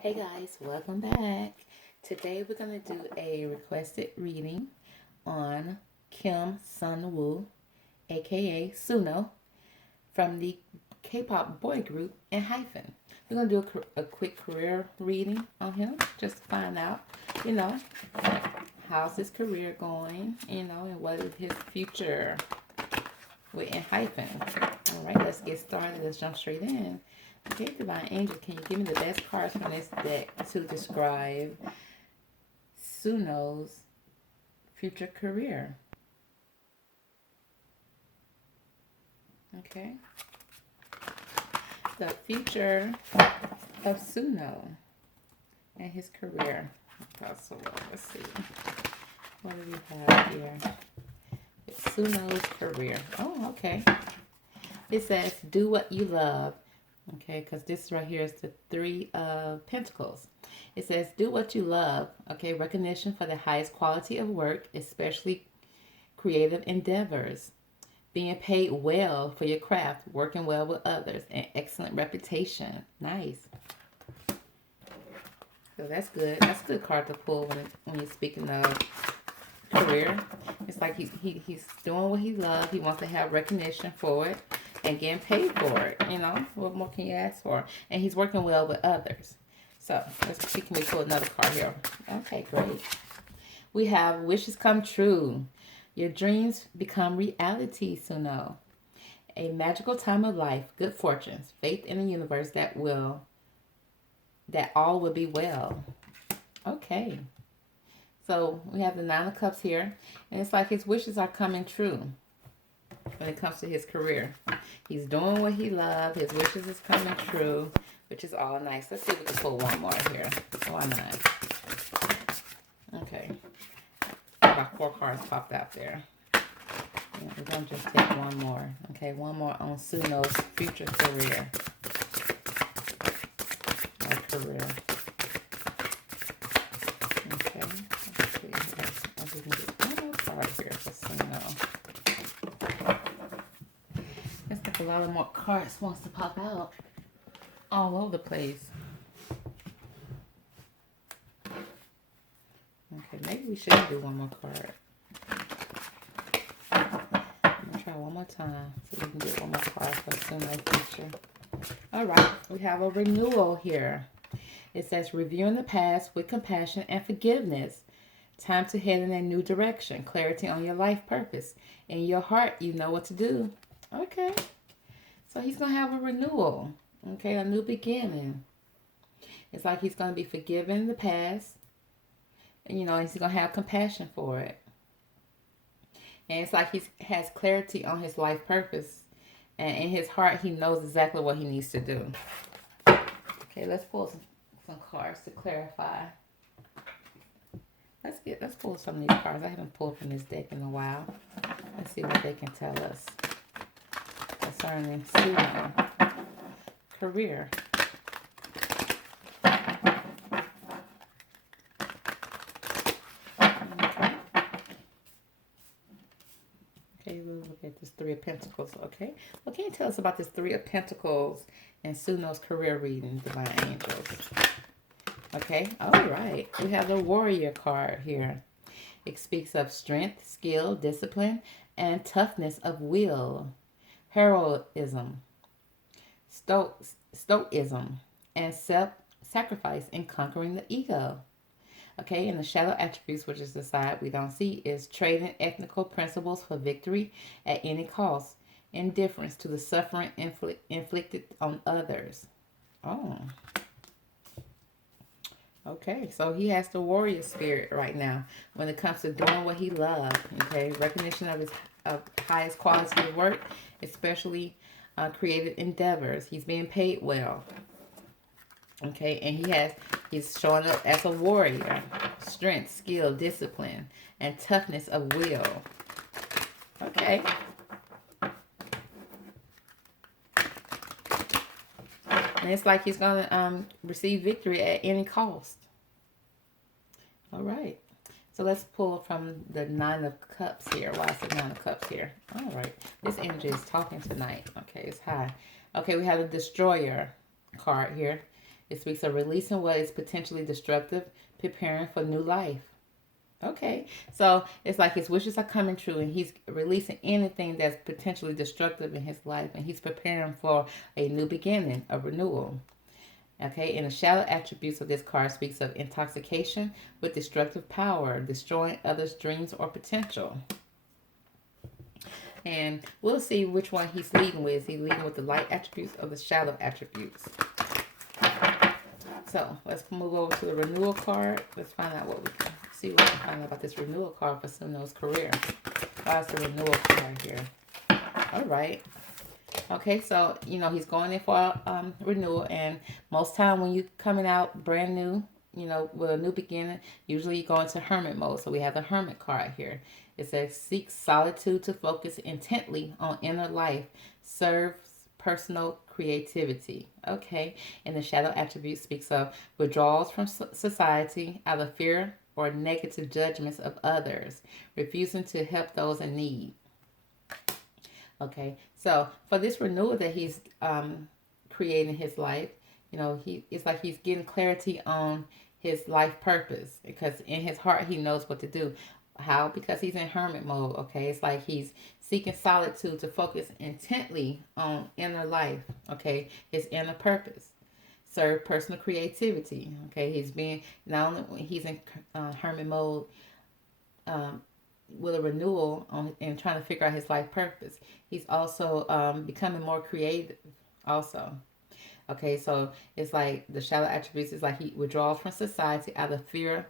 Hey guys, welcome back. Today we're going to do a requested reading on Kim Sunwoo, aka Sunoo, from the K-pop boy group Enhypen. We're going to do a quick career reading on him just to find out, you know, how's his career going, and what is his future with Enhypen. All right, let's get started. Let's jump straight in. Okay, Divine Angel, can you give me the best cards from this deck to describe Sunoo's future career? Okay. The future of Sunoo and his career. So let's see. What do we have here? It's Sunoo's career. Oh, okay. It says, do what you love. Okay, because this right here is the Three of Pentacles. It says, do what you love. Okay, recognition for the highest quality of work, especially creative endeavors. Being paid well for your craft, working well with others, and excellent reputation. Nice. So that's good. That's a good card to pull when you're speaking of career. It's like he's doing what he loves. He wants to have recognition for it and getting paid for it. What more can you ask for? And he's working well with others. So let's see, can we pull another card here? Okay, great. We have wishes come true. Your dreams become reality, Sunoo. A magical time of life, good fortunes, faith in the universe that all will be well. Okay. So we have the Nine of Cups here, and it's like his wishes are coming true when it comes to his career. He's doing what he loves. His wishes is coming true, which is all nice. Let's see if we can pull one more here. Why not? Okay. About 4 cards popped out there. Yeah, we're going to just take one more. Okay, one more on Sunoo's future career. Or career. Okay, let's see. If we can get one more card here for Sunoo. It's like a lot of more cards wants to pop out all over the place. Okay, maybe we should do one more card. I'm gonna try one more time so we can get one more card for Sunoo's future. All right, we have a renewal here. It says, reviewing the past with compassion and forgiveness. Time to head in a new direction. Clarity on your life purpose. In your heart, you know what to do. Okay. So he's going to have a renewal. Okay, a new beginning. It's like he's going to be forgiving the past. And, he's going to have compassion for it. And it's like he has clarity on his life purpose. And in his heart, he knows exactly what he needs to do. Okay, let's pull some cards to clarify. Let's pull some of these cards. I haven't pulled from this deck in a while. Let's see what they can tell us concerning Sunoo career. Okay, we'll look at this Three of Pentacles. Okay, what can you tell us about this Three of Pentacles and Sunoo's career reading, Divine Angels? Okay, all right. We have the Warrior card here. It speaks of strength, skill, discipline, and toughness of will, heroism, stoicism, and self-sacrifice in conquering the ego. Okay, and the shadow attributes, which is the side we don't see, is trading ethical principles for victory at any cost, indifference to the suffering inflicted on others. Oh. Okay, so he has the warrior spirit right now when it comes to doing what he loves. Okay, recognition of his highest quality of work, especially creative endeavors. He's being paid well. Okay, and he's showing up as a warrior. Strength, skill, discipline, and toughness of will. Okay. And it's like he's going to receive victory at any cost. All right. So let's pull from the Nine of Cups here. Why is the Nine of Cups here? All right. This energy is talking tonight. Okay, it's high. Okay, we have a Destroyer card here. It speaks of releasing what is potentially destructive, preparing for new life. Okay, so it's like his wishes are coming true, and he's releasing anything that's potentially destructive in his life, and he's preparing for a new beginning, a renewal. Okay, and the shadow attributes of this card speaks of intoxication with destructive power, destroying others' dreams or potential. And we'll see which one he's leading with. Is he leading with the light attributes or the shadow attributes? So let's move over to the renewal card. Let's find out what we can see what we can find out about this renewal card for Sunoo's career. Why is the renewal card here? All right. Okay, so he's going in for renewal, and most time when you coming out brand new, with a new beginning, usually you go into Hermit mode. So we have the Hermit card here. It says seek solitude to focus intently on inner life, serves personal creativity. Okay, and the shadow attribute speaks of withdrawals from society out of fear or negative judgments of others, refusing to help those in need. Okay, so for this renewal that he's creating his life, it's like he's getting clarity on his life purpose, because in his heart he knows what to do. How? Because he's in Hermit mode. Okay, it's like he's seeking solitude to focus intently on inner life. Okay, his inner purpose, serve personal creativity. Okay, he's being, not only when he's in Hermit mode, with a renewal on and trying to figure out his life purpose, he's also becoming more creative also. Okay, so it's like the shadow attributes is like he withdraws from society out of fear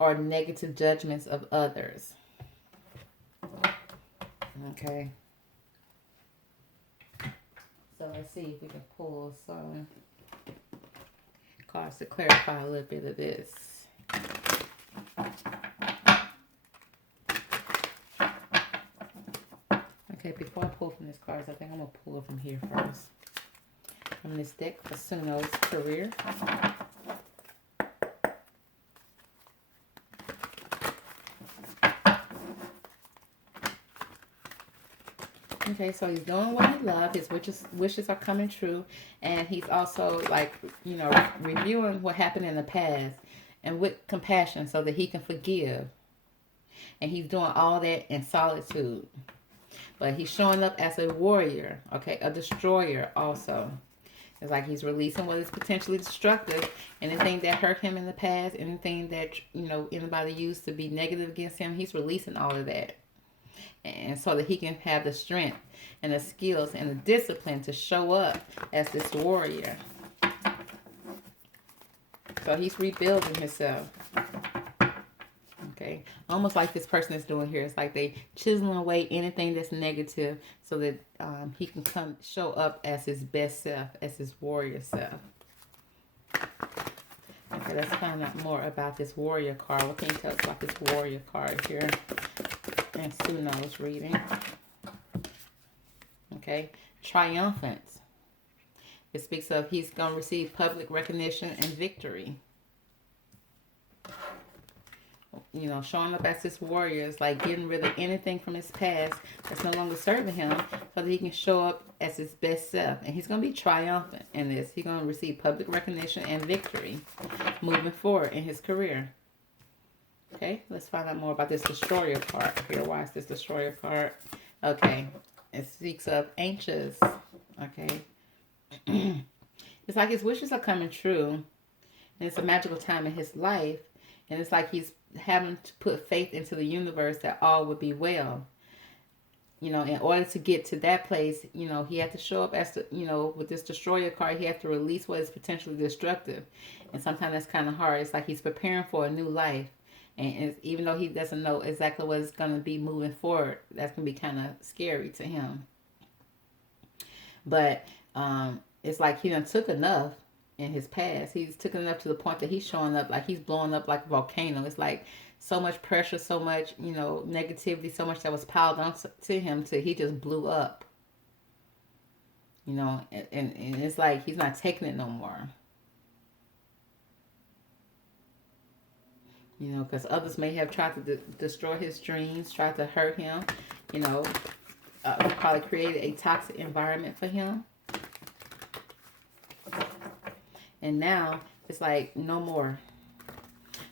or negative judgments of others. Okay, so let's see if we can pull some cards to clarify a little bit of this. Okay, before I pull from this cards, I think I'm going to pull from here first. From this deck for Sunoo's career. Okay, so he's doing what he loves. His wishes are coming true. And he's also, like, reviewing what happened in the past. And with compassion so that he can forgive. And he's doing all that in solitude. But he's showing up as a warrior, okay, a destroyer also. It's like he's releasing what is potentially destructive, anything that hurt him in the past, anything that, anybody used to be negative against him, he's releasing all of that. And so that he can have the strength and the skills and the discipline to show up as this warrior. So he's rebuilding himself. Okay, almost like this person is doing here. It's like they chiseling away anything that's negative so that he can show up as his best self, as his warrior self. Okay, let's find out more about this warrior card. What can you tell us about this warrior card here in Sunoo's reading? Okay, triumphant. It speaks of he's going to receive public recognition and victory. Showing up as this warrior is like getting rid of anything from his past that's no longer serving him so that he can show up as his best self. And he's going to be triumphant in this. He's going to receive public recognition and victory moving forward in his career. Okay, let's find out more about this destroyer card here. Why is this destroyer card? Okay, it speaks of anxious. Okay. It's like his wishes are coming true. And it's a magical time in his life. And it's like he's having to put faith into the universe that all would be well. In order to get to that place, he had to show up as with this destroyer card, he had to release what is potentially destructive. And sometimes that's kind of hard. It's like he's preparing for a new life. And even though he doesn't know exactly what it's going to be moving forward, that's going to be kind of scary to him. But it's like he done took enough in his past. He's taken enough to the point that he's showing up like he's blowing up like a volcano. It's like so much pressure, so much, negativity, so much that was piled on to him till he just blew up. And it's like he's not taking it no more. Because others may have tried to destroy his dreams, tried to hurt him, probably created a toxic environment for him. And now it's like no more.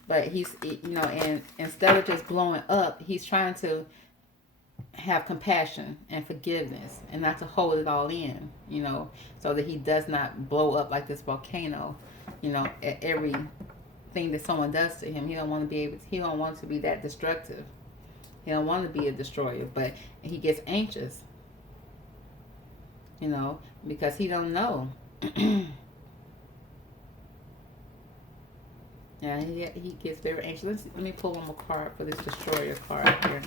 But he's, and instead of just blowing up, he's trying to have compassion and forgiveness and not to hold it all in, so that he does not blow up like this volcano, at everything that someone does to him. He don't want to be that destructive. He don't want to be a destroyer, but he gets anxious, because he don't know. Yeah, he gets very anxious. Let me pull one more card for this destroyer card here.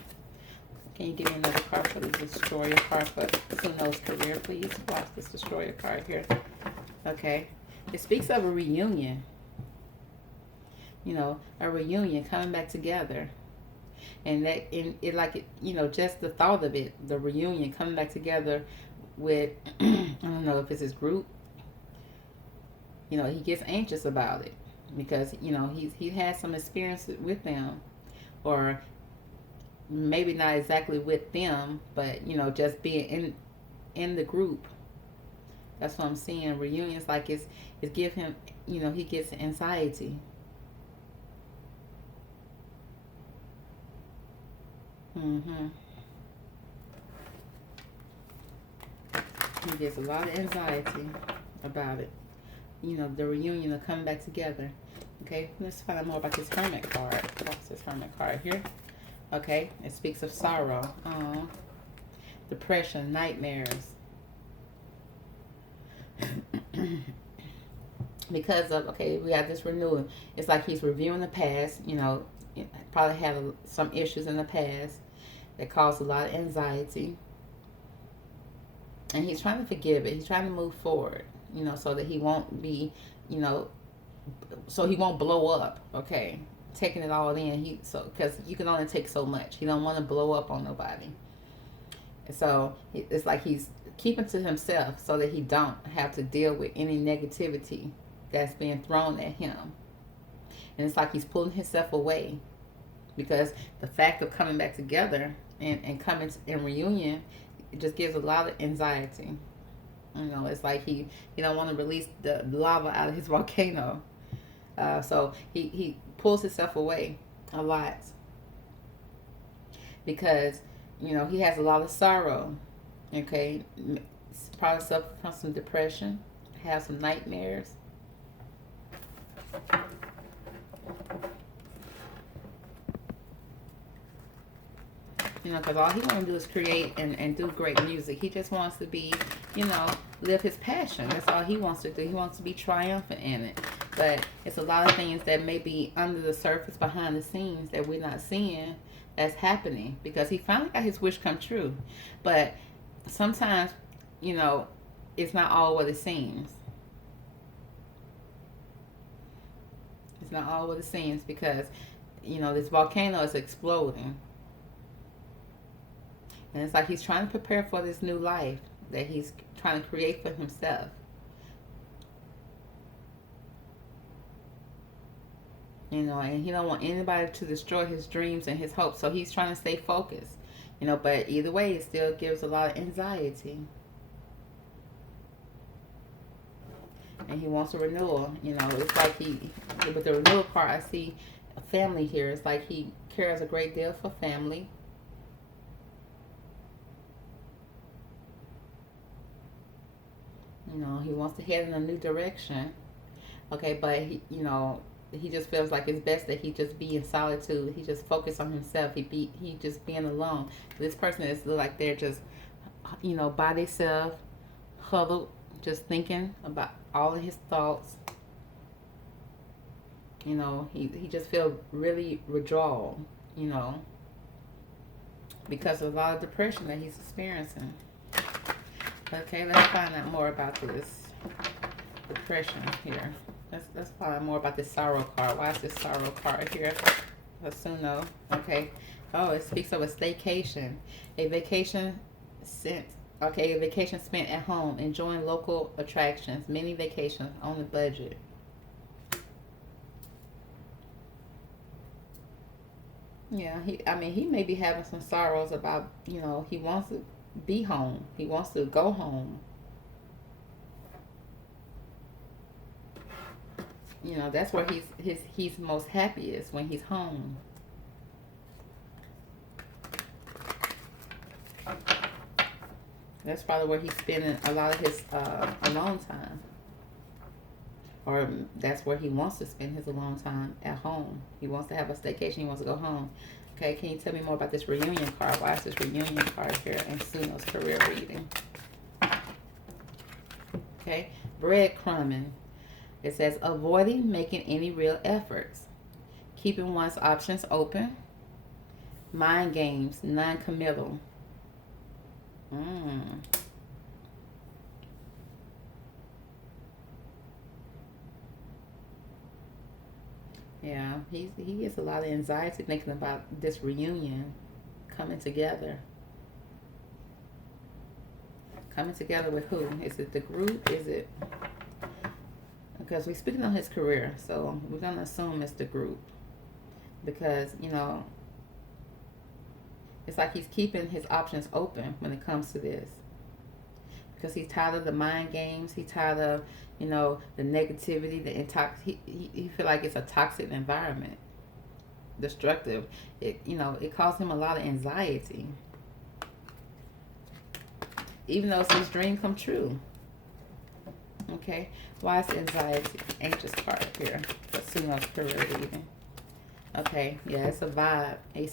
Can you give me another card for this destroyer card for Sunoo's career, please? Watch this destroyer card here. Okay. It speaks of a reunion. A reunion coming back together. And just the thought of it, the reunion coming back together with, I don't know if it's his group. He gets anxious about it because, he had some experience with them, or maybe not exactly with them, but just being in the group. That's what I'm seeing. Reunions, like it's give him, he gets anxiety. He gets a lot of anxiety about it. The reunion of coming back together. Okay, let's find out more about this Hermit card. What's this Hermit card here? Okay, it speaks of sorrow, depression, nightmares. Because of, we have this renewal. It's like he's reviewing the past, probably had some issues in the past that caused a lot of anxiety. And he's trying to forgive it. He's trying to move forward, so that he won't be, so he won't blow up, okay? Taking it all in, because you can only take so much. He don't want to blow up on nobody. And so it's like he's keeping to himself so that he don't have to deal with any negativity that's being thrown at him. And it's like he's pulling himself away, because the fact of coming back together and coming in reunion, it just gives a lot of anxiety. It's like he don't want to release the lava out of his volcano. So he pulls himself away a lot, because he has a lot of sorrow. Okay, probably suffer from some depression, have some nightmares. Because all he wants to do is create and do great music. He just wants to be, live his passion. That's all he wants to do. He wants to be triumphant in it. But it's a lot of things that may be under the surface, behind the scenes, that we're not seeing that's happening, because he finally got his wish come true. But sometimes, it's not all what it seems. It's not all what it seems, because, this volcano is exploding. And it's like he's trying to prepare for this new life that he's trying to create for himself. And he don't want anybody to destroy his dreams and his hopes. So he's trying to stay focused. But either way, it still gives a lot of anxiety. And he wants a renewal. It's like with the renewal part, I see a family here. It's like he cares a great deal for family. He wants to head in a new direction. Okay, but he just feels like it's best that he just be in solitude. He just focus on himself. He just being alone. This person is like they're just, by themselves, huddled, just thinking about all of his thoughts. He just feels really withdrawal, because of a lot of depression that he's experiencing. Okay, let's find out more about this depression here. Let's find out more about this sorrow card. Why is this sorrow card here? Sunoo. Okay. Oh, it speaks of a staycation. A vacation spent at home, enjoying local attractions, many vacations on the budget. Yeah, he may be having some sorrows about, he wants to be home. He wants to go home. You know, that's where he's most happiest, when he's home. That's probably where he's spending a lot of his alone time. Or that's where he wants to spend his alone time, at home. He wants to have a staycation. He wants to go home. Okay, can you tell me more about this reunion card? Why is this reunion card here in Sunoo's career reading? Okay, breadcrumbing. It says avoiding making any real efforts. Keeping one's options open. Mind games, non-committal. Yeah, he gets a lot of anxiety thinking about this reunion coming together. Coming together with who? Is it the group? Is it... Because we're speaking on his career, so we're going to assume it's the group. Because, you know, it's like he's keeping his options open when it comes to this. Because he's tired of the mind games. He's tired of, you know, the negativity, the he feel like it's a toxic environment. Destructive. It, you know, it caused him a lot of anxiety. Even though it's his dream come true. Okay. Why is anxiety? Anxious card here for Sunoo's career reading. Okay. Yeah, it's a vibe. A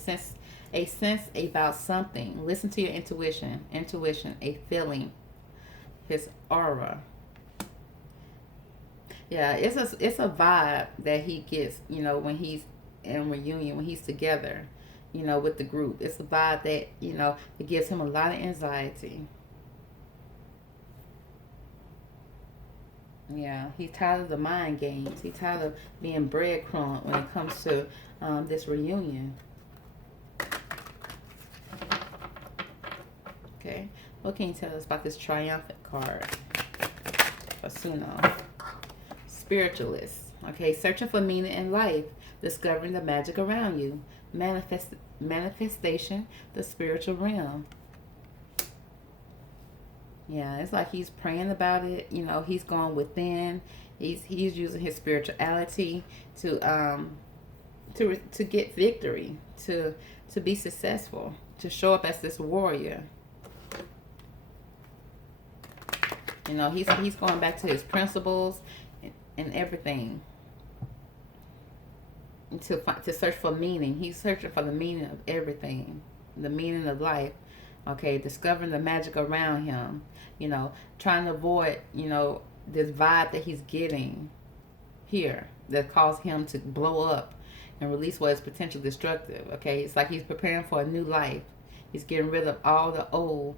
sense about something. Listen to your intuition. Intuition. A feeling. His aura. Yeah, it's a vibe that he gets, you know, when he's in reunion, when he's together, you know, with the group. It's a vibe that, you know, it gives him a lot of anxiety. Yeah, he's tired of the mind games. He's tired of being breadcrumbed when it comes to this reunion. Okay, what can you tell us about this triumphant card for Sunoo? Spiritualist. Okay, searching for meaning in life, discovering the magic around you, manifestation, the spiritual realm. Yeah, it's like he's praying about it. You know, he's going within. He's using his spirituality to get victory, to be successful, to show up as this warrior. You know, he's going back to his principles and everything. To search for meaning. He's searching for the meaning of everything, the meaning of life. Okay, discovering the magic around him. You know, trying to avoid, you know, this vibe that he's getting here that caused him to blow up and release what is potentially destructive. Okay, it's like he's preparing for a new life. He's getting rid of all the old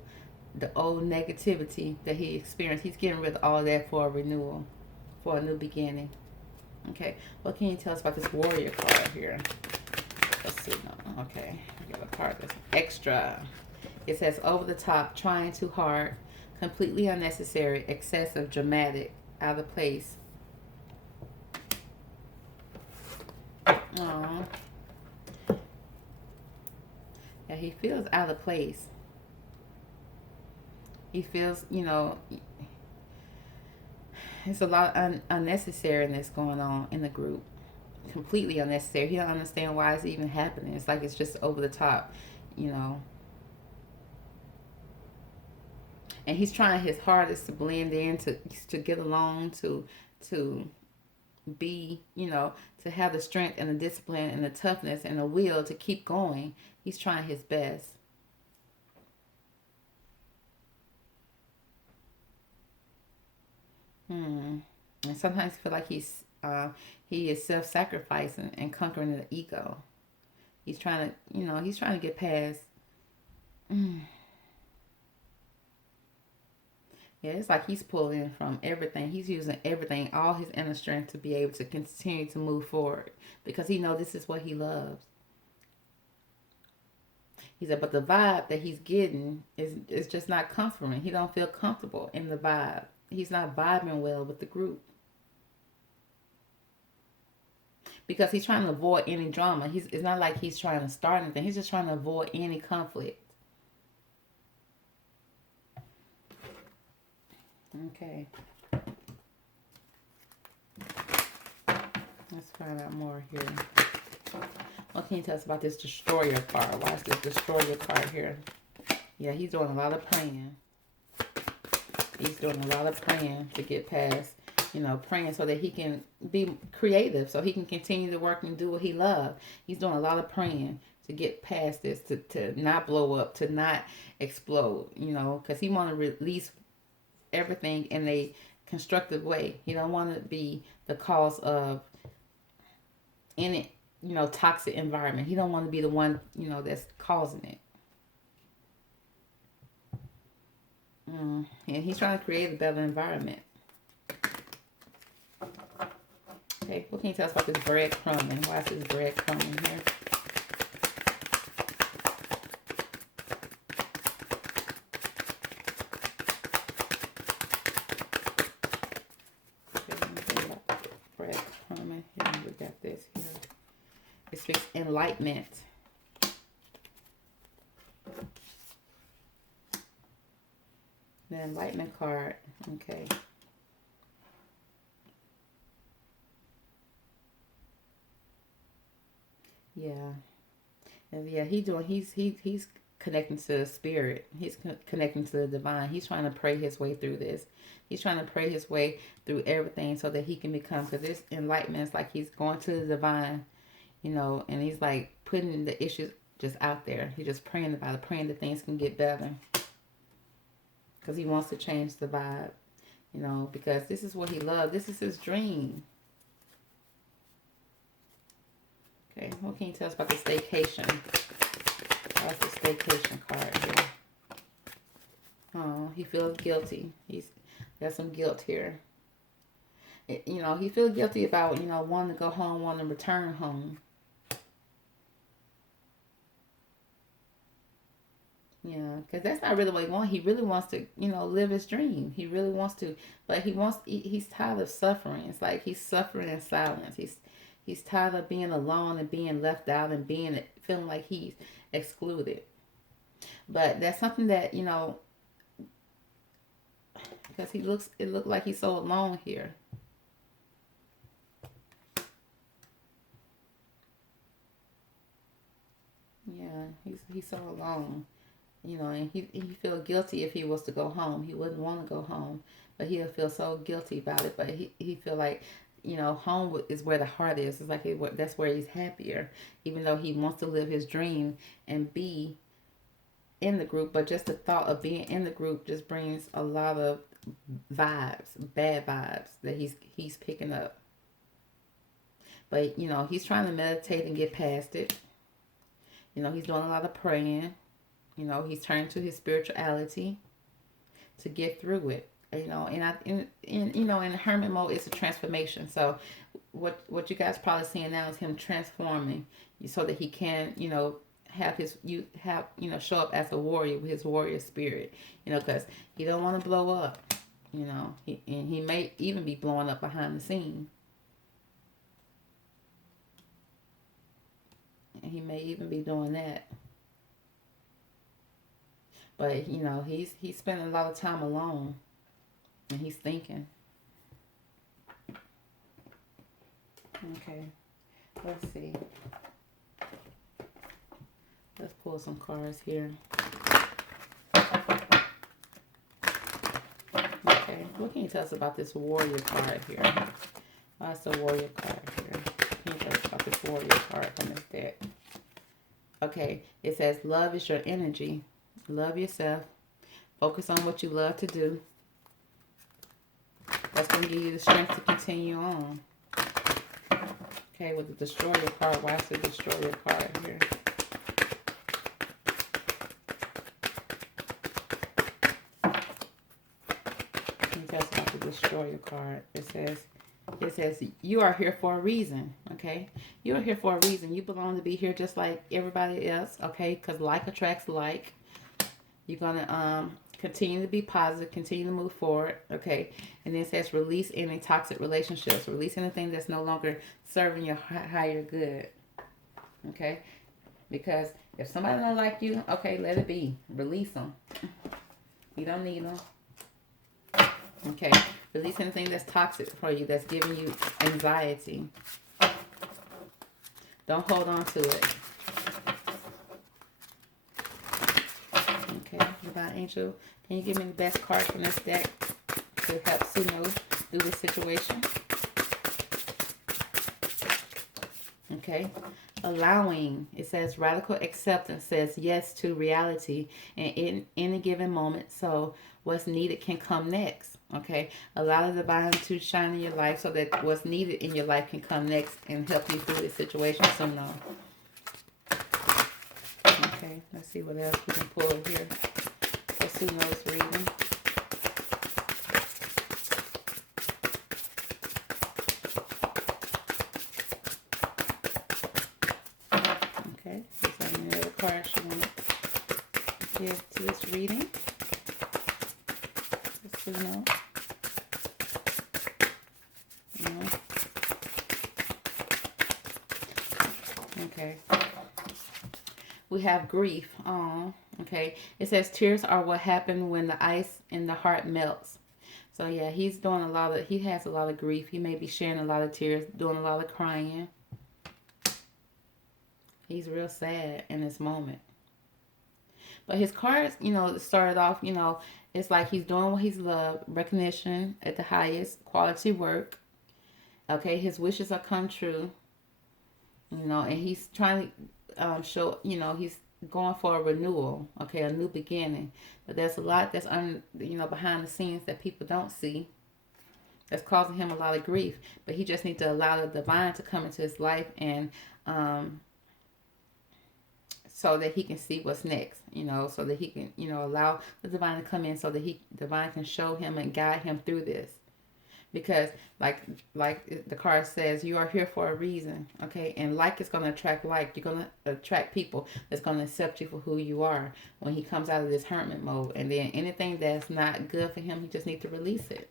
negativity that he experienced. He's getting rid of all of that for a renewal, for a new beginning. Okay, what can you tell us about this warrior card here? Let's see. No, okay, I got a card that's extra. It says over the top, trying too hard, completely unnecessary, excessive, dramatic, out of place. Aww. Yeah, he feels out of place. He feels, you know, it's a lot of unnecessariness going on in the group. Completely unnecessary. He don't understand why it's even happening. It's like it's just over the top, you know. And he's trying his hardest to blend in, to get along, to be, you know, to have the strength and the discipline and the toughness and the will to keep going. He's trying his best. And sometimes I feel like he is self-sacrificing and conquering the ego. He's trying to, you know, he's trying to get past. Yeah, it's like he's pulling from everything. He's using everything, all his inner strength to be able to continue to move forward because he knows this is what he loves. He said, but the vibe that he's getting is just not comforting. He don't feel comfortable in the vibe. He's not vibing well with the group. Because he's trying to avoid any drama. It's not like he's trying to start anything. He's just trying to avoid any conflict. Okay. Let's find out more here. What can you tell us about this destroyer card? Why is this destroyer card here? Yeah, he's doing a lot of praying. He's doing a lot of praying to get past, you know, praying so that he can be creative, so he can continue to work and do what he loves. He's doing a lot of praying to get past this, to not blow up, to not explode, you know, because he want to release everything in a constructive way. He don't want to be the cause of any, you know, toxic environment. He don't want to be the one, you know, that's causing it. And he's trying to create a better environment. Okay, what can you tell us about this breadcrumbing? Why is this breadcrumbing here? Breadcrumbing here. We got this here. It speaks enlightenment. The enlightenment card. Okay. Yeah. And yeah, he's connecting to the spirit. He's connecting to the divine. He's trying to pray his way through this. He's trying to pray his way through everything so that he can become, because this enlightenment is like he's going to the divine, you know, and he's like putting the issues just out there. He's just praying about it, praying that things can get better. Because he wants to change the vibe, you know, because this is what he loves. This is his dream. Okay, what can you tell us about the staycation? What's the staycation card here? Oh, he feels guilty. He's got some guilt here. You know, he feels guilty about, you know, wanting to go home, wanting to return home. Yeah, because that's not really what he wants. He really wants to, you know, live his dream. He really wants to, but he's tired of suffering. It's like he's suffering in silence. He's tired of being alone and being left out and feeling like he's excluded. But that's something that, you know, because it looked like he's so alone here. Yeah, he's so alone. You know, and he feel guilty if he was to go home. He wouldn't want to go home, but he'll feel so guilty about it. But he feel like, you know, home is where the heart is. It's like that's where he's happier, even though he wants to live his dream and be in the group. But just the thought of being in the group just brings a lot of vibes, bad vibes that he's picking up. But, you know, he's trying to meditate and get past it. You know, he's doing a lot of praying. You know, he's turning to his spirituality to get through it. You know, and you know, in Hermit Mode, it's a transformation. So, what you guys probably seeing now is him transforming, so that he can, you know, show up as a warrior with his warrior spirit. You know, because he don't want to blow up. You know, he may even be blowing up behind the scene. And he may even be doing that. But, you know, he's spending a lot of time alone. And he's thinking. Okay. Let's see. Let's pull some cards here. Okay. What can you tell us about this warrior card here? What's the warrior card here? What can you tell us about this warrior card from this deck? Okay. It says, love is your energy. Love yourself. Focus on what you love to do. That's going to give you the strength to continue on. Okay, with the destroyer card. Why is the destroyer card here? Can you tell us about the destroyer card? It says, you are here for a reason, okay? You are here for a reason. You belong to be here just like everybody else, okay? Because like attracts like. You're going to continue to be positive, continue to move forward, okay? And then it says release any toxic relationships. Release anything that's no longer serving your higher good, okay? Because if somebody don't like you, okay, let it be. Release them. You don't need them. Okay. Release anything that's toxic for you, that's giving you anxiety. Don't hold on to it. Okay, Divine Angel, can you give me the best card from this deck to help Sunoo through this situation? Okay, allowing, it says radical acceptance says yes to reality and in any given moment, so what's needed can come next. Okay, allow the divine to shine in your life so that what's needed in your life can come next and help you through this situation. So no. Okay, let's see what else we can pull here for Sunoo's reading. Okay, is there any other cards you want to give to this reading? Let's Sunoo. No. Okay. We have grief. Okay. It says tears are what happen when the ice in the heart melts. So yeah, he's doing a lot of, he has a lot of grief. He may be sharing a lot of tears, doing a lot of crying. He's real sad in this moment. But his cards, you know, started off, you know, it's like he's doing what he's loved, recognition at the highest, quality work. Okay, his wishes are come true. You know, and he's trying to show, you know, he's going for a renewal, okay, a new beginning. But there's a lot that's you know, behind the scenes that people don't see, that's causing him a lot of grief. But he just needs to allow the divine to come into his life and so that he can see what's next, you know, so that he can, you know, allow the divine to come in so that divine can show him and guide him through this. Because like the card says, you are here for a reason, okay? And like is going to attract like. You're going to attract people that's going to accept you for who you are when he comes out of this hermit mode. And then anything that's not good for him, he just needs to release it.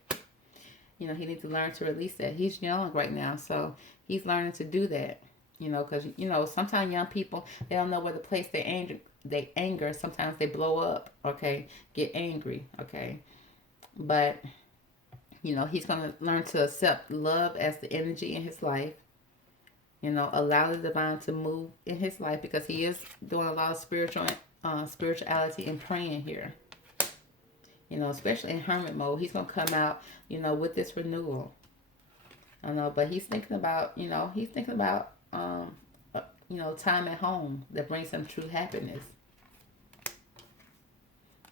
You know, he needs to learn to release that. He's young right now, so he's learning to do that. You know, because, you know, sometimes young people, they don't know where to place their anger. Sometimes they blow up, okay? Get angry, okay? But you know, he's going to learn to accept love as the energy in his life. You know, allow the divine to move in his life because he is doing a lot of spirituality and praying here. You know, especially in hermit mode. He's going to come out, you know, with this renewal. I know, but he's thinking about, you know, you know, time at home that brings him true happiness.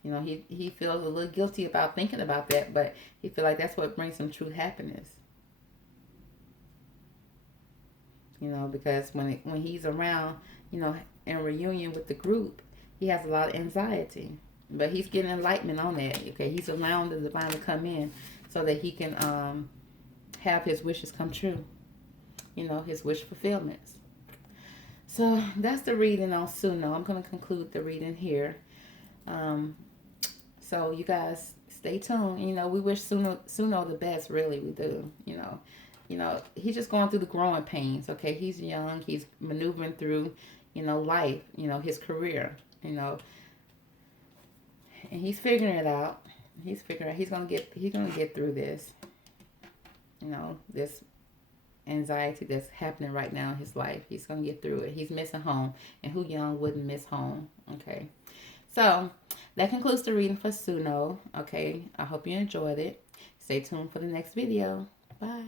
You know, he feels a little guilty about thinking about that, but he feels like that's what brings him true happiness. You know, because when he's around, you know, in reunion with the group, he has a lot of anxiety. But he's getting enlightenment on that. Okay, he's allowing the divine to come in so that he can have his wishes come true. You know, his wish fulfillments. So that's the reading on Sunoo. I'm going to conclude the reading here. So you guys stay tuned. You know, we wish Sunoo the best, really, we do. You know, he's just going through the growing pains, okay? He's young, he's maneuvering through, you know, life, you know, his career, you know. And he's figuring it out. He's gonna get through this. You know, this anxiety that's happening right now in his life. He's gonna get through it. He's missing home. And who young wouldn't miss home? Okay. So that concludes the reading for Sunoo. Okay, I hope you enjoyed it. Stay tuned for the next video. Bye.